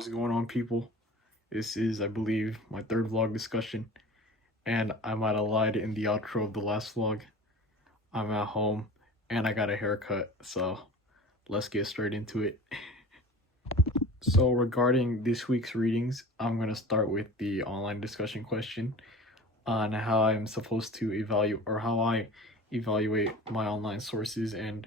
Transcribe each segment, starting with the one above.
What's going on, people? This is, I believe, my third vlog discussion, and I might have lied in the outro of the last vlog. I'm at home, and I got a haircut, so let's get straight into it. So regarding this week's readings, I'm going to start with the online discussion question on how I'm supposed to evaluate, or how I evaluate my online sources, and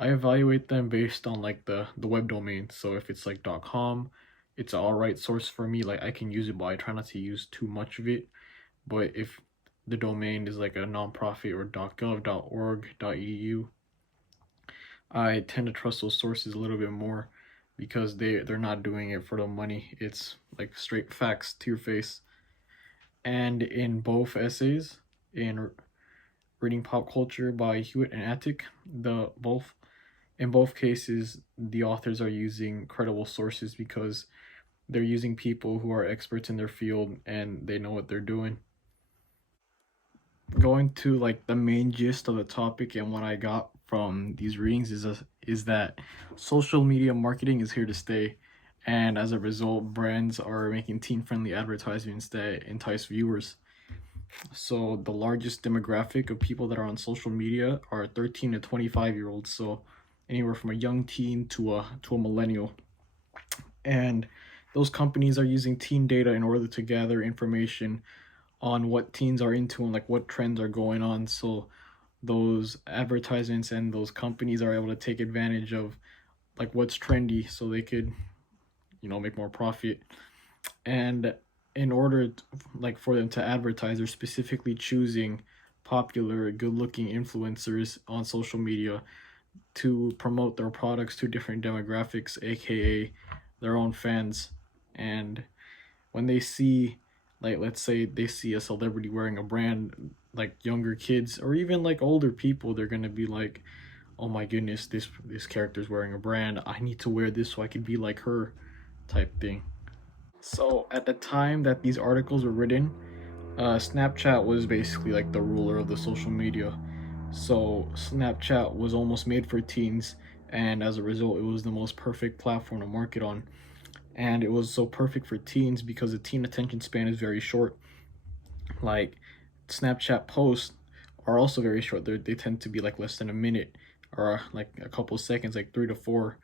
I evaluate them based on like the web domain. So if it's like .com, it's an alright source for me. Like I can use it, but I try not to use too much of it. But if the domain is like a nonprofit or .gov, .org, .edu, I tend to trust those sources a little bit more because they're not doing it for the money. It's like straight facts to your face. And in both essays, in Reading Pop Culture by Hewitt and Attic, in both cases the authors are using credible sources because they're using people who are experts in their field and they know what they're doing. Going to like the main gist of the topic and what I got from these readings is that social media marketing is here to stay, and as a result brands are making teen-friendly advertisements that entice viewers. So the largest demographic of people that are on social media are 13 to 25-year-olds, so anywhere from a young teen to a millennial. And those companies are using teen data in order to gather information on what teens are into and like what trends are going on. So those advertisements and those companies are able to take advantage of like what's trendy so they could, make more profit. And in order like for them to advertise, they're specifically choosing popular good-looking influencers on social media to promote their products to different demographics, aka their own fans. And when they see, like, let's say they see a celebrity wearing a brand, like younger kids or even like older people, they're gonna be like, oh my goodness, this character's wearing a brand, I need to wear this so I can be like her, type thing. So at the time that these articles were written, Snapchat was basically like the ruler of the social media. So Snapchat was almost made for teens, and as a result, it was the most perfect platform to market on. And it was so perfect for teens because the teen attention span is very short. Like Snapchat posts are also very short. They tend to be like less than a minute or like a couple seconds, like 3 to 4.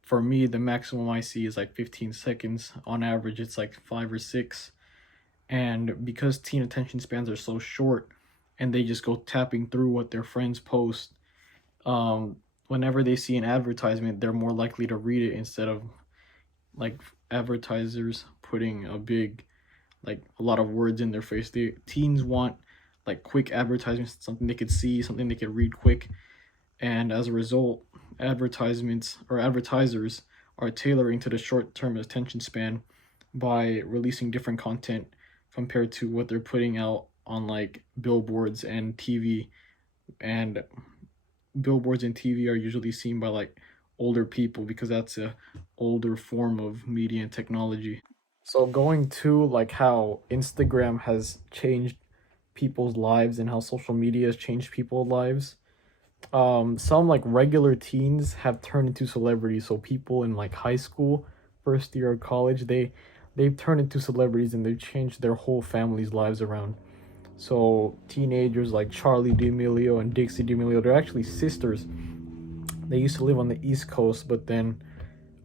For me, the maximum I see is like 15 seconds. On average, it's like 5 or 6. And because teen attention spans are so short and they just go tapping through what their friends post, whenever they see an advertisement, they're more likely to read it instead of like advertisers putting a lot of words in their face. Teens want like quick advertisements, something they could see, something they could read quick. And as a result, advertisements or advertisers are tailoring to the short-term attention span by releasing different content compared to what they're putting out on like billboards and TV. And billboards and TV are usually seen by like older people because that's a older form of media and technology. So going to like how Instagram has changed people's lives and how social media has changed people's lives. Some like regular teens have turned into celebrities. So people in like high school, first year of college, they've turned into celebrities and they've changed their whole family's lives around. So teenagers like Charlie D'Amelio and Dixie D'Amelio, they're actually sisters. They used to live on the East Coast, but then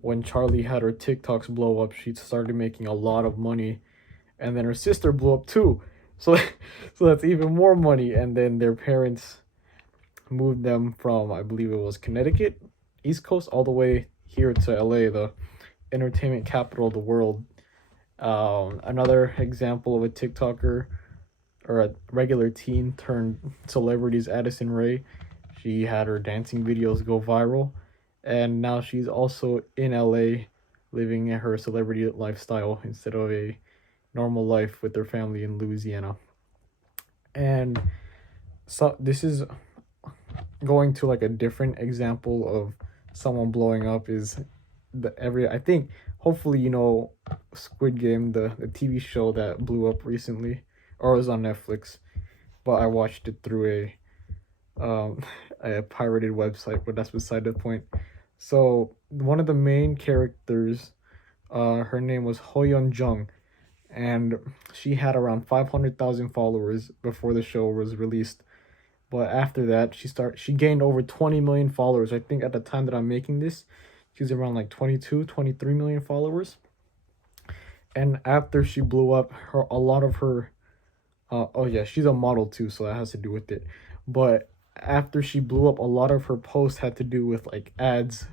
when Charlie had her TikToks blow up, she started making a lot of money, and then her sister blew up too. So, so that's even more money. And then their parents moved them from, I believe it was Connecticut, East Coast, all the way here to LA, the entertainment capital of the world. Another example of a TikToker or a regular teen turned celebrities, Addison Rae. She had her dancing videos go viral, and now she's also in LA living her celebrity lifestyle instead of a normal life with their family in Louisiana. And so this is going to like a different example of someone blowing up is I think hopefully Squid Game, the TV show that blew up recently, or it was on Netflix, but I watched it through a pirated website, but that's beside the point. So one of the main characters Her name was Hoyeon Jung, and she had around 500,000 followers before the show was released. But after that, she gained over 20 million followers. I think at the time that I'm making this, she's around like 22, 23 million followers. And after she blew up, her a lot of her oh yeah, she's a model too, so that has to do with it. But after she blew up, a lot of her posts had to do with like ads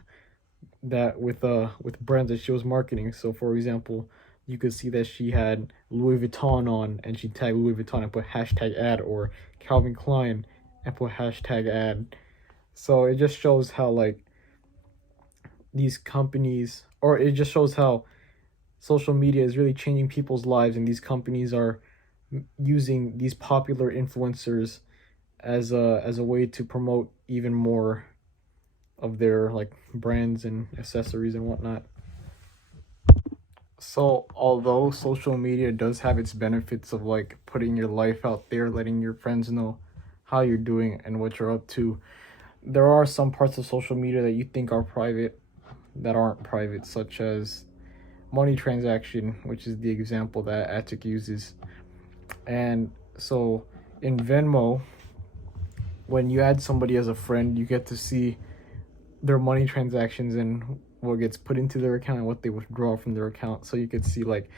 that with brands that she was marketing. So for example, you could see that she had Louis Vuitton on and she tagged Louis Vuitton and put hashtag ad, or Calvin Klein and put hashtag ad. So it just shows how like these companies, or it just shows how social media is really changing people's lives, and these companies are using these popular influencers as a way to promote even more of their like brands and accessories and whatnot. So although social media does have its benefits of like putting your life out there, letting your friends know how you're doing and what you're up to, there are some parts of social media that you think are private that aren't private, such as money transaction, which is the example that Attic uses. And so in Venmo, when you add somebody as a friend, you get to see their money transactions and what gets put into their account and what they withdraw from their account. So you could see like,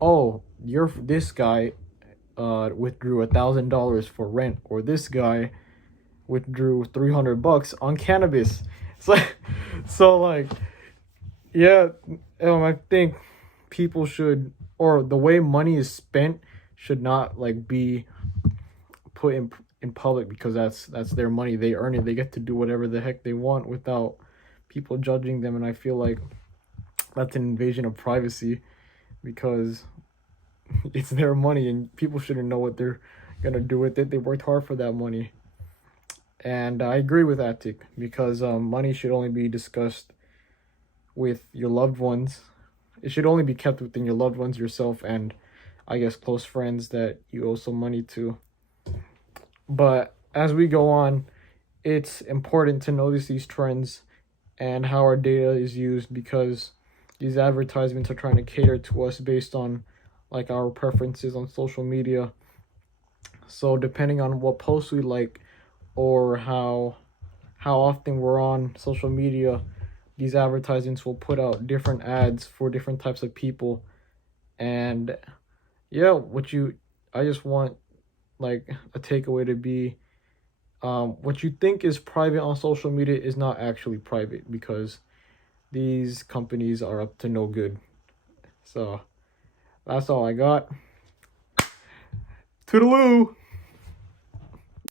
oh, this guy withdrew $1,000 for rent, or this guy withdrew $300 on cannabis. So so like, yeah, I think people should, or the way money is spent should not like be put in public, because that's their money. They earn it. They get to do whatever the heck they want without people judging them. And I feel like that's an invasion of privacy, because it's their money and people shouldn't know what they're gonna do with it. They worked hard for that money. And I agree with Attic, because money should only be discussed with your loved ones. It should only be kept within your loved ones, yourself, and I guess close friends that you owe some money to. But as we go on, it's important to notice these trends and how our data is used, because these advertisements are trying to cater to us based on like our preferences on social media. So depending on what posts we like, or how often we're on social media, these advertisements will put out different ads for different types of people. And yeah, I just want like a takeaway to be, what you think is private on social media is not actually private, because these companies are up to no good. So that's all I got. Toodaloo!